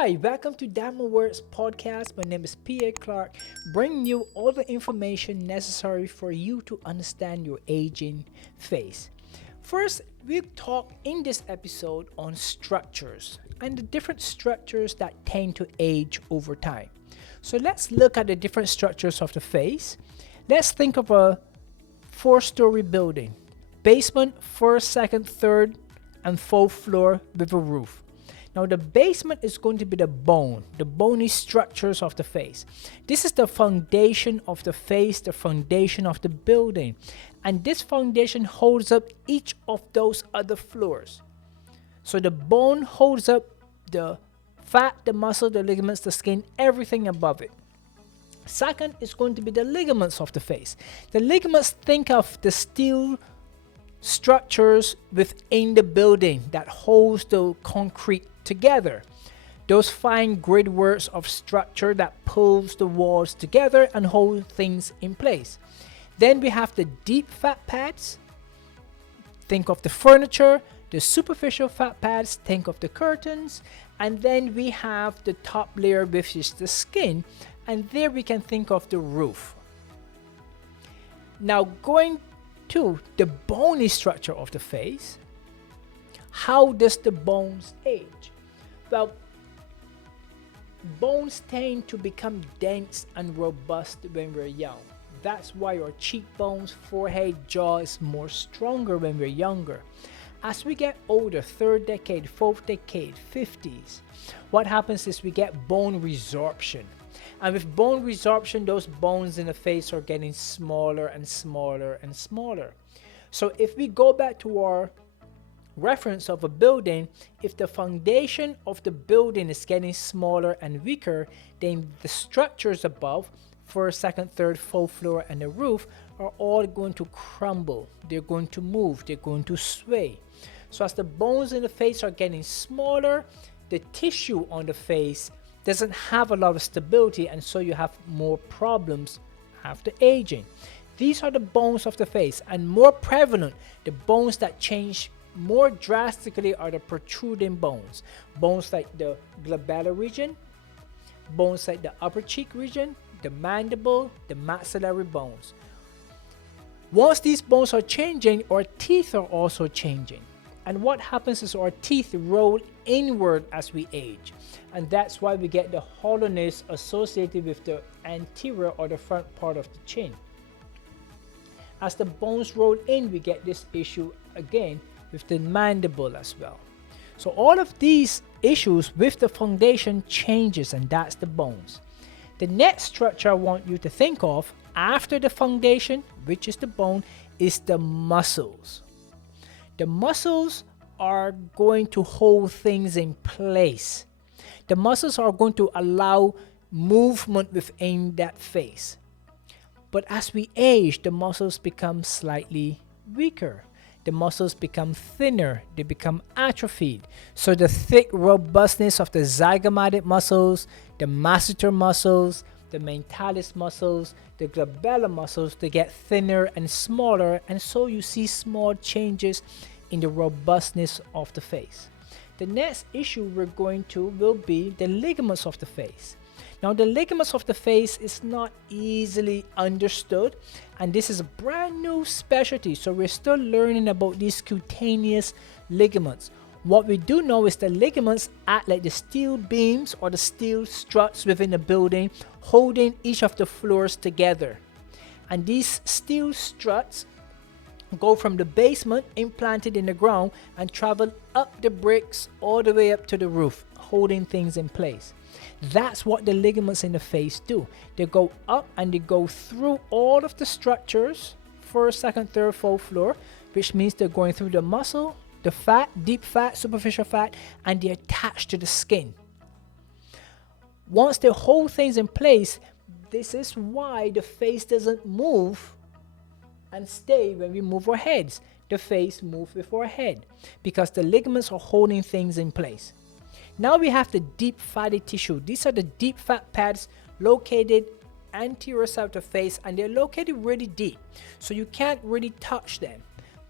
Hi, welcome to Damo Words podcast. My name is Carl Clarke, bringing you all the information necessary for you to understand your aging face. First, we'll talk in this episode on structures and the different structures that tend to age over time. So let's look at the different structures of the face. Let's think of a 4-story building: basement, first, second, third, and fourth floor with a roof. Now the basement is going to be the bony structures of the face. This is the foundation of the face, the foundation of the building. And this foundation holds up each of those other floors. So the bone holds up the fat, the muscle, the ligaments, the skin, everything above it. Second is going to be the ligaments of the face. The ligaments, think of the steel structures within the building that holds the concrete together. Those fine grid works of structure that pulls the walls together and hold things in place. Then we have the deep fat pads. Think of the furniture. The superficial fat pads, think of the curtains. And then we have the top layer, which is the skin. And there we can think of the roof. Now going to the bony structure of the face. How does the bones age? Well, bones tend to become dense and robust when we're young. That's why our cheekbones, forehead, jaw is more stronger when we're younger. As we get older, third decade, fourth decade, 50s, what happens is we get bone resorption. And with bone resorption, those bones in the face are getting smaller and smaller and smaller. So if we go back to our reference of a building, if the foundation of the building is getting smaller and weaker, then the structures above, first, second, third, fourth floor, and the roof are all going to crumble. They're going to move. They're going to sway. So as the bones in the face are getting smaller, the tissue on the face doesn't have a lot of stability, and so you have more problems after aging. These are the bones of the face, and more prevalent, the bones that change more drastically are the protruding bones. Bones like the glabellar region, bones like the upper cheek region, the mandible, the maxillary bones. Once these bones are changing, our teeth are also changing. And what happens is our teeth roll inward as we age. And that's why we get the hollowness associated with the anterior or the front part of the chin. As the bones roll in, we get this issue again with the mandible as well. So all of these issues with the foundation changes, and that's the bones. The next structure I want you to think of after the foundation, which is the bone, is the muscles. The muscles are going to hold things in place. The muscles are going to allow movement within that face. But as we age, the muscles become slightly weaker. The muscles become thinner, they become atrophied. So the thick robustness of the zygomatic muscles, the masseter muscles, the mentalis muscles, the glabellar muscles, they get thinner and smaller, and so you see small changes in the robustness of the face. The next issue we're going to will be the ligaments of the face. Now the ligaments of the face is not easily understood, and this is a brand new specialty, so we're still learning about these cutaneous ligaments. What we do know is the ligaments act like the steel beams or the steel struts within a building, holding each of the floors together. And these steel struts go from the basement implanted in the ground and travel up the bricks all the way up to the roof, holding things in place. That's what the ligaments in the face do. They go up and they go through all of the structures, first, second, third, fourth floor, which means they're going through the muscle, the fat, deep fat, superficial fat, and they attach to the skin. Once they hold things in place, this is why the face doesn't move and stay when we move our heads. The face moves with our head because the ligaments are holding things in place. Now we have the deep fatty tissue. These are the deep fat pads located anterior side of the face, and they're located really deep. So you can't really touch them.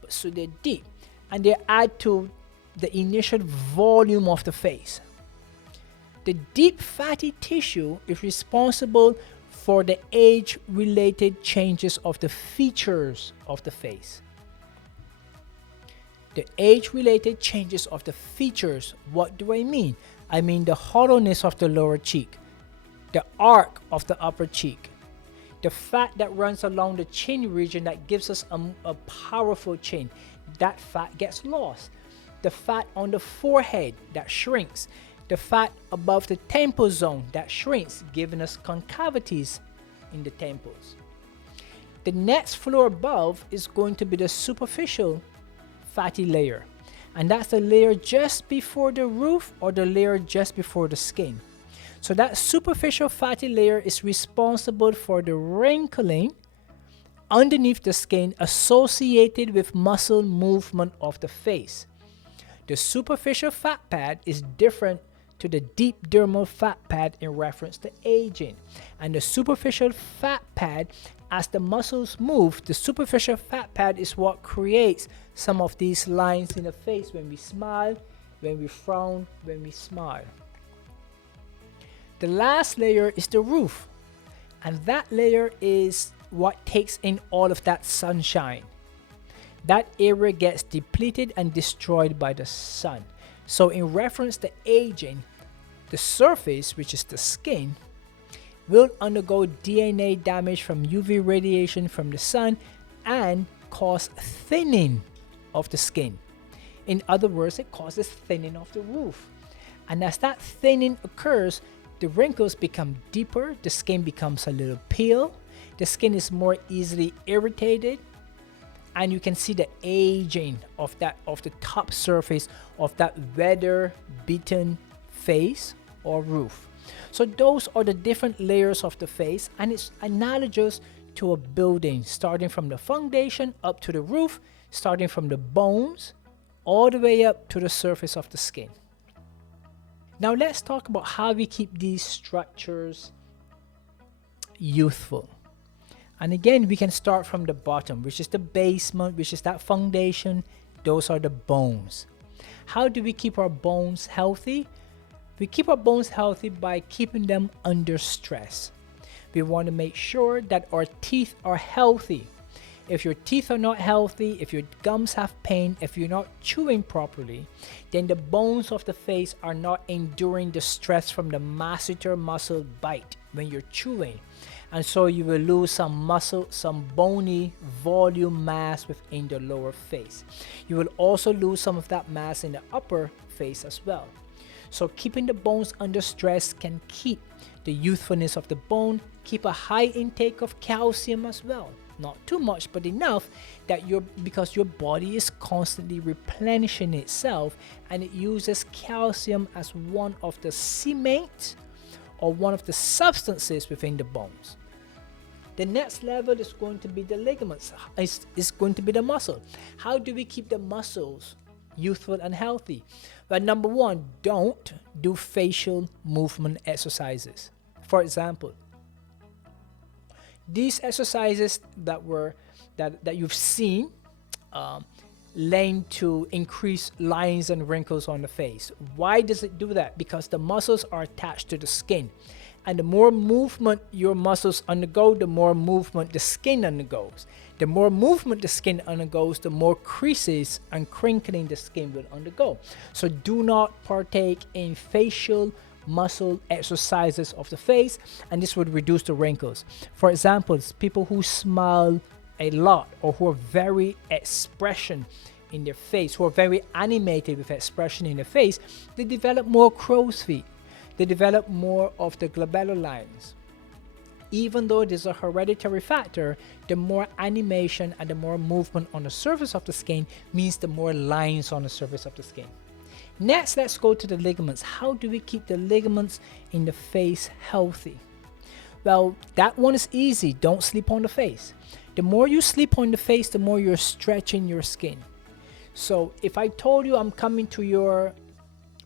So they're deep, and they add to the initial volume of the face. The deep fatty tissue is responsible for the age-related changes of the features of the face. The age-related changes of the features, what do I mean? I mean the hollowness of the lower cheek, the arc of the upper cheek, the fat that runs along the chin region that gives us a powerful chin. That fat gets lost. The fat on the forehead that shrinks. The fat above the temple zone that shrinks, giving us concavities in the temples. The next floor above is going to be the superficial fatty layer, and that's the layer just before the roof or the layer just before the skin. So that superficial fatty layer is responsible for the wrinkling underneath the skin associated with muscle movement of the face. The superficial fat pad is different to the deep dermal fat pad in reference to aging. And the superficial fat pad, as the muscles move, the superficial fat pad is what creates some of these lines in the face when we smile, when we frown, when we smile. The last layer is the roof, and that layer is what takes in all of that sunshine. That area gets depleted and destroyed by the sun. So in reference to aging, the surface, which is the skin, will undergo DNA damage from UV radiation from the sun and cause thinning of the skin. In other words, it causes thinning of the roof. And as that thinning occurs, the wrinkles become deeper, the skin becomes a little pale, the skin is more easily irritated, and you can see the aging of the top surface of that weather-beaten face or roof. So those are the different layers of the face, and it's analogous to a building, starting from the foundation up to the roof, starting from the bones all the way up to the surface of the skin. Now let's talk about how we keep these structures youthful. And again, we can start from the bottom, which is the basement, which is that foundation. Those are the bones. How do we keep our bones healthy? We keep our bones healthy by keeping them under stress. We want to make sure that our teeth are healthy. If your teeth are not healthy, if your gums have pain, if you're not chewing properly, then the bones of the face are not enduring the stress from the masseter muscle bite when you're chewing. And so you will lose some muscle, some bony volume mass within the lower face. You will also lose some of that mass in the upper face as well. So keeping the bones under stress can keep the youthfulness of the bone, keep a high intake of calcium as well. Not too much, but enough that because your body is constantly replenishing itself, and it uses calcium as one of the cement or one of the substances within the bones. The next level is going to be the ligaments, is going to be the muscle. How do we keep the muscles youthful and healthy? Well, number one, don't do facial movement exercises. For example, these exercises that you've seen lend to increase lines and wrinkles on the face. Why does it do that? Because the muscles are attached to the skin, and the more movement your muscles undergo, the more movement the skin undergoes. The more movement the skin undergoes, the more creases and crinkling the skin will undergo. So do not partake in facial muscle exercises of the face, and this would reduce the wrinkles. For example, people who smile a lot, or who are very expression in their face, who are very animated with expression in their face, they develop more crow's feet. They develop more of the glabellar lines. Even though there's a hereditary factor, the more animation and the more movement on the surface of the skin means the more lines on the surface of the skin. Next, let's go to the ligaments. How do we keep the ligaments in the face healthy? Well, that one is easy. Don't sleep on the face. The more you sleep on the face, the more you're stretching your skin. So if I told you I'm coming to your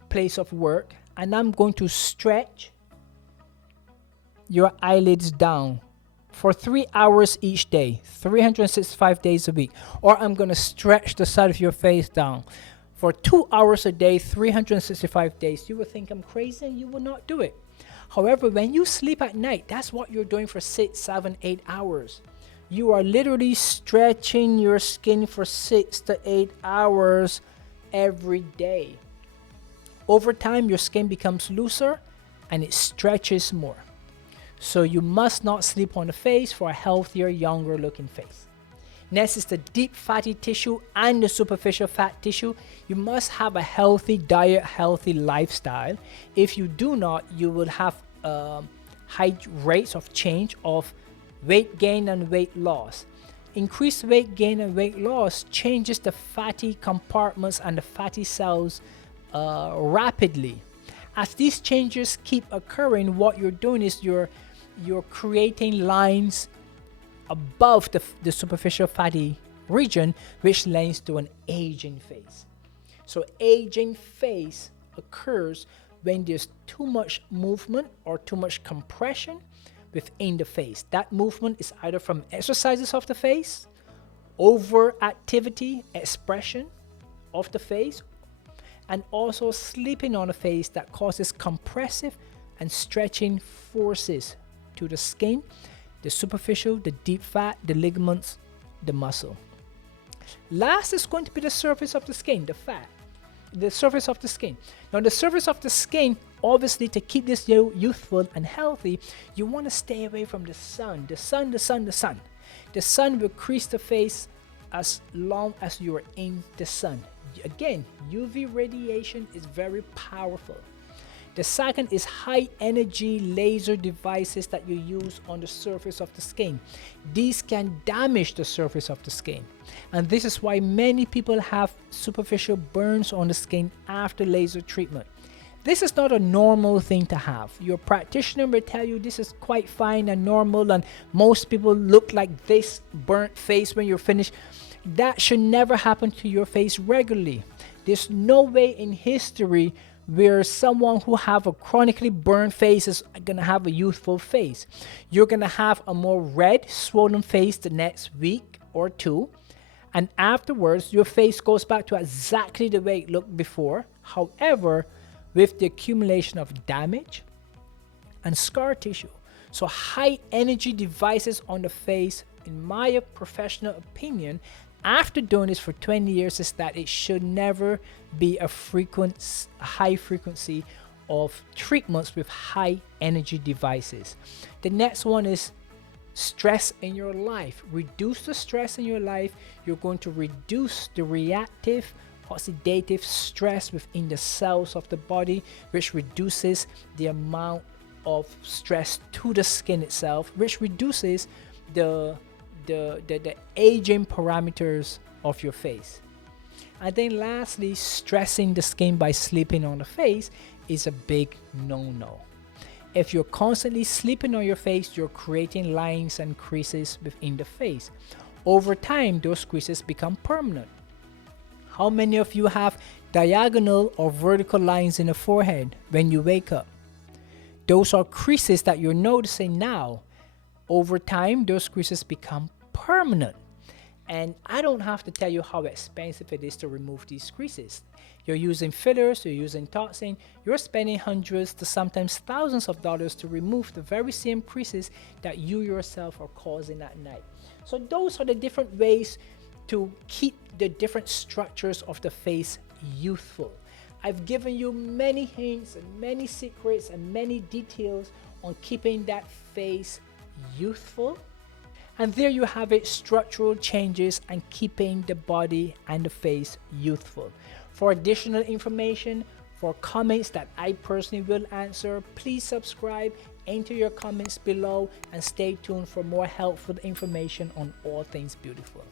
place of work and I'm going to stretch your eyelids down for 3 hours each day, 365 days a week, or I'm going to stretch the side of your face down for 2 hours a day, 365 days, you will think I'm crazy and you will not do it. However, when you sleep at night, that's what you're doing for 6, 7, 8 hours. You are literally stretching your skin for 6 to 8 hours every day. Over time, your skin becomes looser and it stretches more. So you must not sleep on the face for a healthier, younger looking face. Next is the deep fatty tissue and the superficial fat tissue. You must have a healthy diet, healthy lifestyle. If you do not, you will have high rates of change of weight gain and weight loss. Increased weight gain and weight loss changes the fatty compartments and the fatty cells rapidly. As these changes keep occurring, what you're doing is you're creating lines above the superficial fatty region, which leads to an aging face. So aging face occurs when there's too much movement or too much compression within the face. That movement is either from exercises of the face, overactivity, expression of the face, and also sleeping on the face that causes compressive and stretching forces to the skin, the superficial, the deep fat, the ligaments, the muscle. Last is going to be the surface of the skin, the fat, the surface of the skin. Now the surface of the skin, obviously to keep this youthful and healthy, you want to stay away from the sun. The sun will crease the face as long as you are in the sun. Again, UV radiation is very powerful. The second is high energy laser devices that you use on the surface of the skin. These can damage the surface of the skin. And this is why many people have superficial burns on the skin after laser treatment. This is not a normal thing to have. Your practitioner will tell you this is quite fine and normal, and most people look like this burnt face when you're finished. That should never happen to your face regularly. There's no way in history where someone who have a chronically burned face is gonna have a youthful face. You're gonna have a more red, swollen face the next week or two, and afterwards your face goes back to exactly the way it looked before. However, with the accumulation of damage and scar tissue. So high energy devices on the face, in my professional opinion, after doing this for 20 years, is that it should never be a high frequency of treatments with high energy devices. The next one is stress in your life. Reduce the stress in your life. You're going to reduce the reactive oxidative stress within the cells of the body, which reduces the amount of stress to the skin itself, which reduces the aging parameters of your face. And then lastly, stressing the skin by sleeping on the face is a big no-no. If you're constantly sleeping on your face, you're creating lines and creases within the face. Over time, those creases become permanent. How many of you have diagonal or vertical lines in the forehead when you wake up? Those are creases that you're noticing now. Over time, those creases become permanent. And I don't have to tell you how expensive it is to remove these creases. You're using fillers, you're using toxin, you're spending hundreds to sometimes thousands of dollars to remove the very same creases that you yourself are causing at night. So those are the different ways to keep the different structures of the face youthful. I've given you many hints and many secrets and many details on keeping that face youthful. And there you have it, structural changes and keeping the body and the face youthful. For additional information, for comments that I personally will answer, please subscribe, enter your comments below, and stay tuned for more helpful information on all things beautiful.